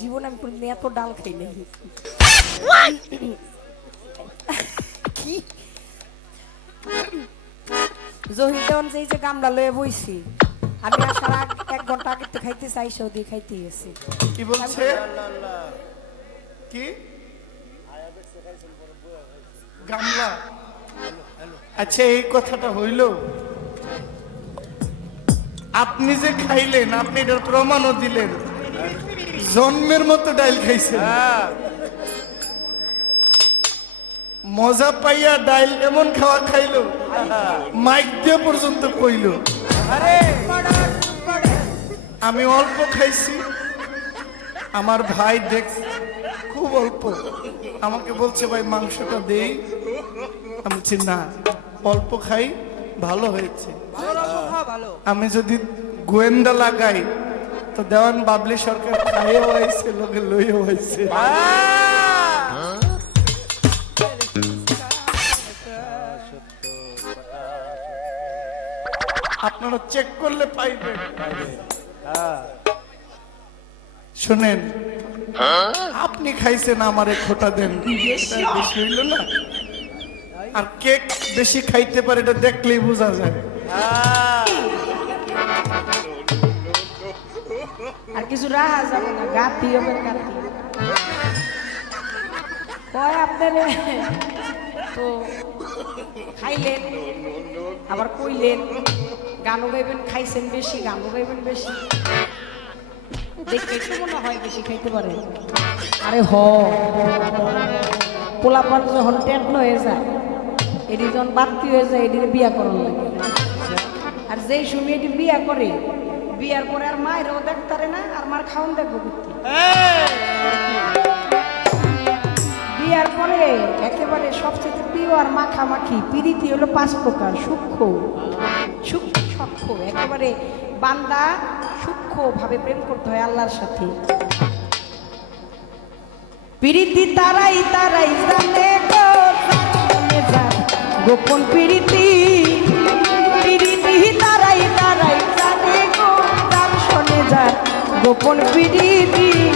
জীবনে আমি কোনোদিন এত ডাল খাই নাই। কি? জহির দেওয়ান যে যে গামলা লয়ে বইছি আমি আসার আগ এক ঘণ্টা আগে তো খাইতে চাই সৌদি খাইতে গেছি কি বলছে? কি? গামলা? আচ্ছা এই কথাটা হইল। আপনি যে খাইলেন আপনি এটার প্রমাণও দিলেন। জন্মের মতো ডাইল খাইছেন মজা পাইয়া ডাইল এমন খাওয়া খাইলো মাইক দিয়ে পর্যন্ত কইলো। আমি অল্প খাইছি আমার ভাই দেখছে খুব অল্প। আমাকে বলছে ভাই মাংসটা দেই। আমি বলছি না অল্প খাই ভালো হয়েছে। আমি যদি গোয়েন্দা লাগাই তো দেওয়ান বাবলি সরকার খাইয়েও লোকে আপনারা চেক করলে পাইবেন। শুনেন আপনি খাইছেন আমারে খোটা দেন। বেশি হইল না। আর কেক বেশি খাইতে পারে এটা দেখলেই বোঝা যায়। কিছু রাহা যাবে না গাতি হবে গাতি কয় আপনার? তো খাইলেন, আবার কইলেন, গানও গাইবেন, খাইছেন বেশি, গানও গাইবেন বেশি। দেখে একটু মনে হয় বেশি খাইতে পারে। আরে হ, পোলাপান যখন টেকনো হয়ে যায়, এটি যখন বাড়তি হয়ে যায়, এটিকে বিয়া করার লাগে। আর যেই সময় এটি বিয়া করে বিয়ার পরে আর মায়েরও দেখতারে না, আর মার খাওন দেখব করতে বিয়ার পরে একেবারে সবচেয়ে প্রিয় আর মাখামাখি পিরিতি হলো পাঁচ প্রকার, সূক্ষ্ম সূক্ষ্ম সূক্ষ্ম একেবারে বান্দা সূক্ষ্ম ভাবে প্রেম করতে হয় আল্লাহর সাথে। পিরিতি তারাই তারাই জানে। গোপন পিরিতি গোপন পিড়ি